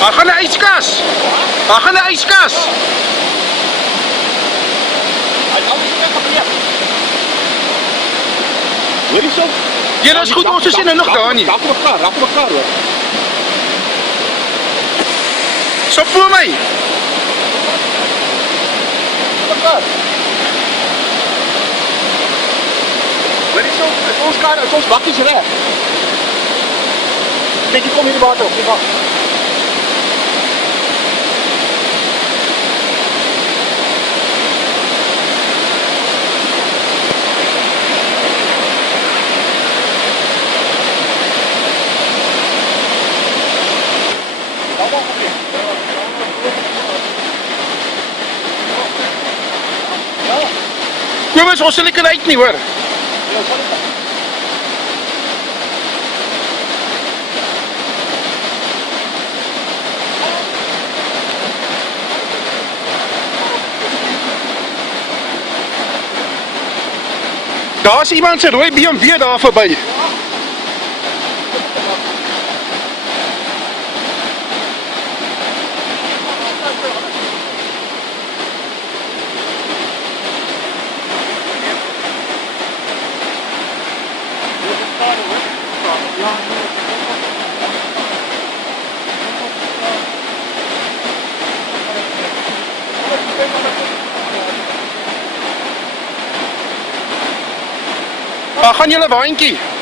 Daar gaan 'n yskas. Daar gaan 'n yskas. Hoor jy so? Ja, dat is goed, ons is nog daar nie. Raak mekaar hoor. Stop voor my. Hoor jy so? Is ons bakkies reg? Net kom hier die water op, die wag. Kobus, ons sal nie kan uit nie, hoor. Daar is iemand se rooi BMW daar verby. Waar gaan julle waantjie?